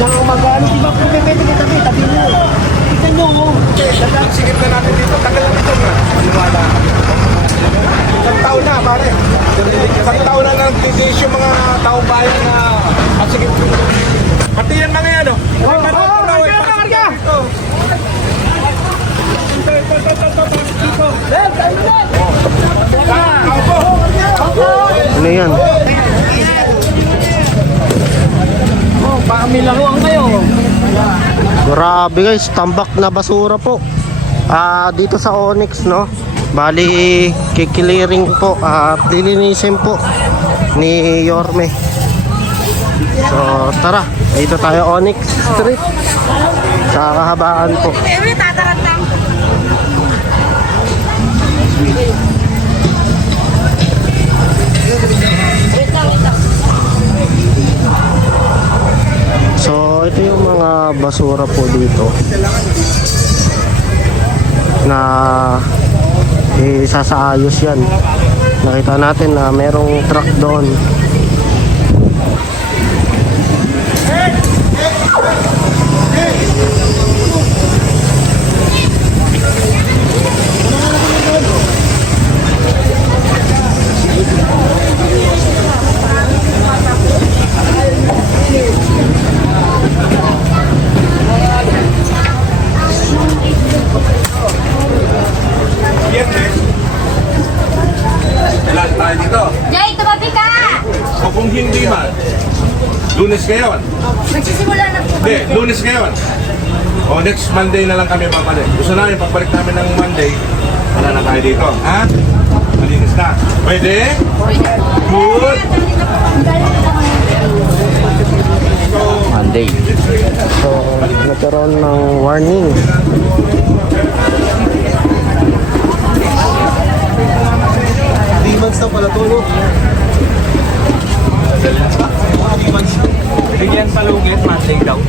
lang ako mag-ano. Di ba kung bebe tabi mo. Tignan nyo mo. Sigit na natin dito. Tagal lang ito na. Maniwala. Isang taon na, pare. Isang taon na nag-didish yung mga taong bayan na masigit. Pati yan mga yan, no? Karga! Ano yan? Oh, baka may laruan kayo. Grabe guys, tambak na basura po. Dito sa Onyx, no? Bali, kikiliring po at lilinisin po ni Yorme. So, tara. Dito tayo Onyx Street. Sa kahabaan po. So, ito yung mga basura po dito na isasaayos yan. Nakita natin na merong truck doon. Kailan tayo dito? Jay, tumabi ka! O kung hindi man, Lunes ngayon. Magsisimula na po. Hindi, Lunes ngayon. O next Monday na lang kami babalik. Gusto namin, pagbalik namin ng Monday, wala na tayo dito. Ha? Malinis na. Pwede? Good. Monday. So, nagkaroon ng warning. Months na pala to, no? Bigyan palugit, Monday daw.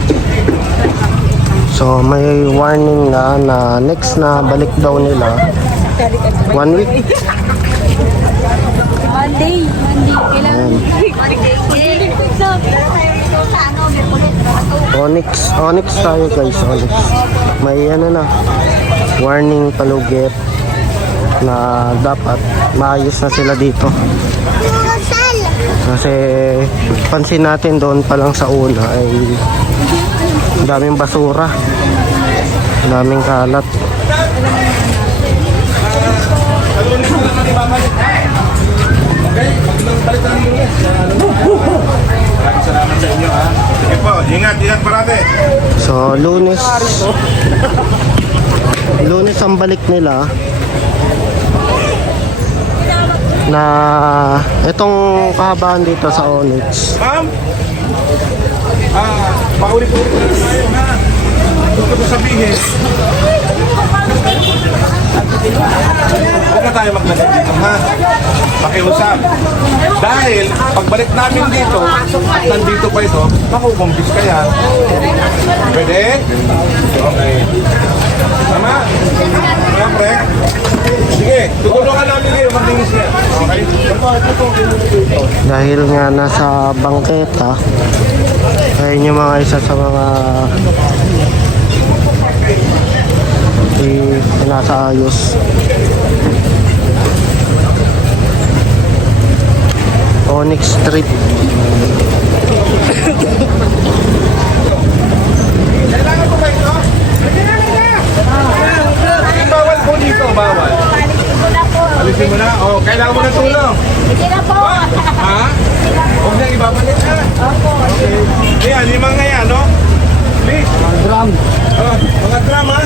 So, may warning na next na balik daw nila 1 week. Monday. Kailangan. Onyx tayo guys, Onyx. May ano na, warning palugit na dapat maayos na sila dito. Kasi pansin natin doon pa lang sa una ay daming basura, daming kalat. Maraming salamat sa inyo, ha? Sige po, ingat parate. So, Lunes ang balik nila. Na itong kahabaan dito sa Onyx. Ma'am? Paulit-ulit na tayo, ha? Gusto ko sabihin. Huwag na tayo maglagay dito, ha? Pakiusap. Dahil, pagbalik namin dito, at nandito pa ito, makukumpis ka yan. Pwede? Okay. Tama? Siyempre. Sige, tutulungan namin kayo maglinis yan. Okay? Dahil nga nasa bangketa, ayun yung mga isa sa mga pinasaayos. Onyx Street. Kailangan ko ba ito? Bawal po dito, bawal. Alisin mo na. Oh, kailangan mo ng tulong. Hindi na po. Ha? Huwag na ibabalik na. Okay. Ayan, limang nga yan, no? Please. Mga drum. Oh, mga drum, ha?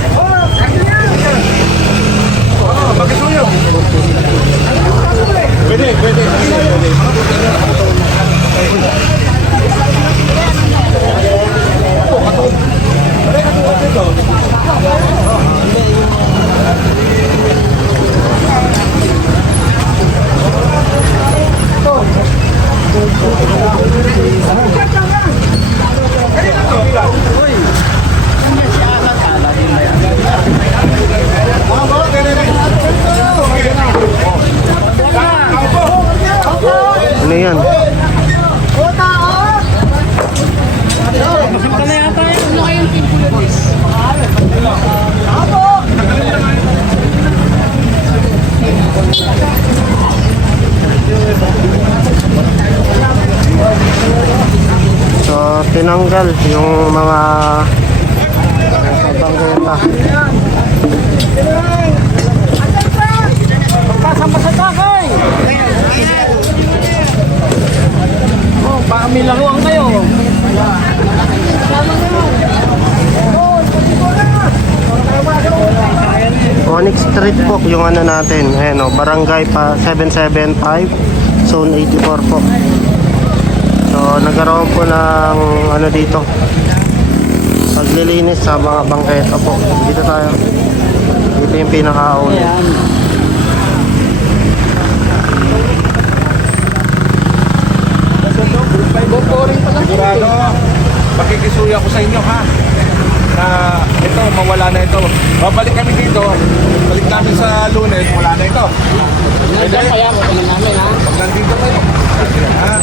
Oh, magkasuyo. Pwede. Ano yan? Masin ka na yan. So, tinanggal yung mga bangketa. Kasama sa takay! Oh, pamilaruan kayo. Onyx Street po yung ano natin. Ayan o, Barangay pa 775, Zone 84 po. So, nagkaroon po ng ano dito, paglilinis sa mga bangketa po. Dito tayo. Dito yung pinaka-una. Sigurado, makikisuya ko sa inyo ha. Na ito, mawala na ito. Babalik kami dito. Balik namin sa Lunes, wala na ito. Pwede? Kaya mo namin ha. Pag nandito kayo. Ha?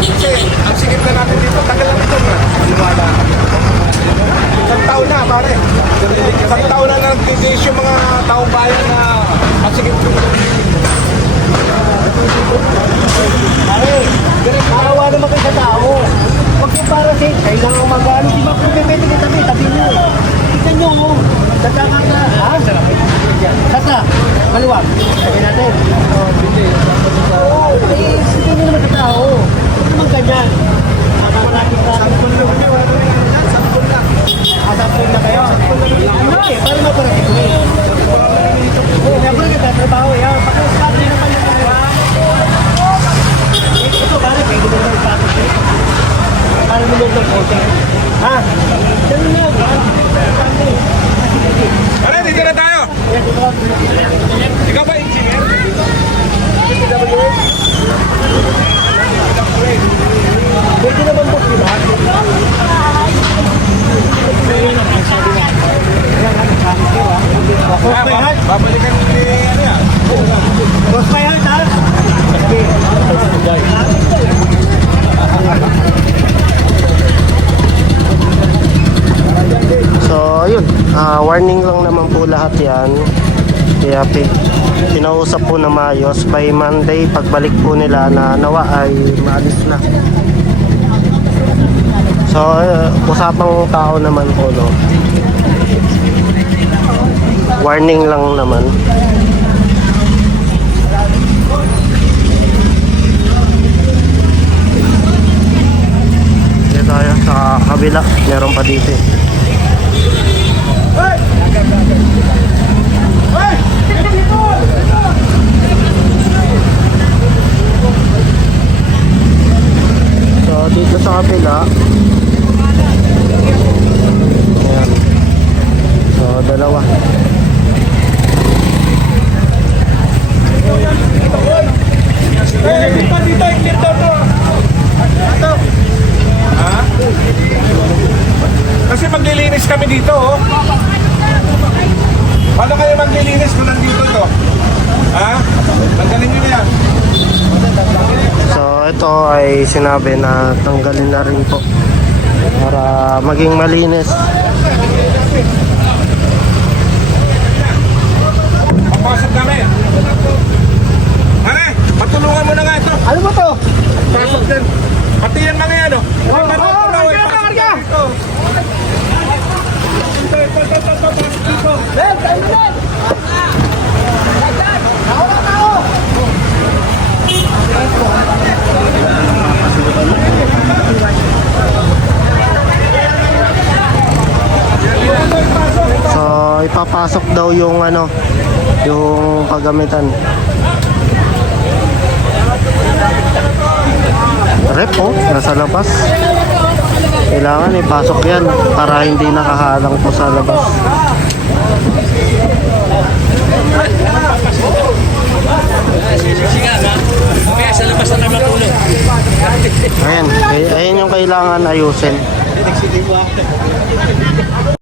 Kasi, ang sikip na natin dito, tagal lang ito na. Wala. Isang taon na, pare. Isang taon na nag-didish yung mga taong bayan na ang sikip ko. Pare, maawa naman kayo sa tao. Huwag yung para sa kayo lang ang mag-ano. Di ba kung pwede kita tabi nyo. Tignan nyo mo. Tataka ka. Ha? Sasa, maluwag. Sabi natin. Oo, sige nyo naman sa tao. Huwag naman ganyan. Sampun lang. Sampun na kayo. Ano eh, para maparating ko eh. Oo, siyempre kita trabaho. Pagkasabi naman yung mga. Ito, pare, pwede mo naman ipatong siya. Para mo lang ng ha? Dali na, Pare, dito na tayo. Ikaw ba, engineer? pwede naman po sila. Babalikan ni ano yan? Boss pa yan, ha? So, ayun. Warning lang naman po lahat yan. Kaya pinausap po na maayos. By Monday, pagbalik po nila na nawa ay maalis na. So, usapang tao naman po, no? Warning lang naman. Dito tayo sa kabila. Meron pa dito eh. So, dito sa kabila. Ayan. So, dalawa. Ha? Kasi maglilinis kami dito, oh. Paano kayo maglilinis kung nandito to? Ha? Tanggalin nyo na yan. So, ito ay sinabi na tanggalin na rin po para maging malinis. Papasok kami. Pare, patulungan mo na nga ito. Ano ba to? Pasok din. Pati yan mga yan, oh. Karga! Ben, tayo na! Tao! So, ipapasok daw yung ano, yung paggamitan. Rep po, nasa labas. Kailangan ipasok yan para hindi nakahalang po sa labas. Ayan, ayan yung kailangan ayusin.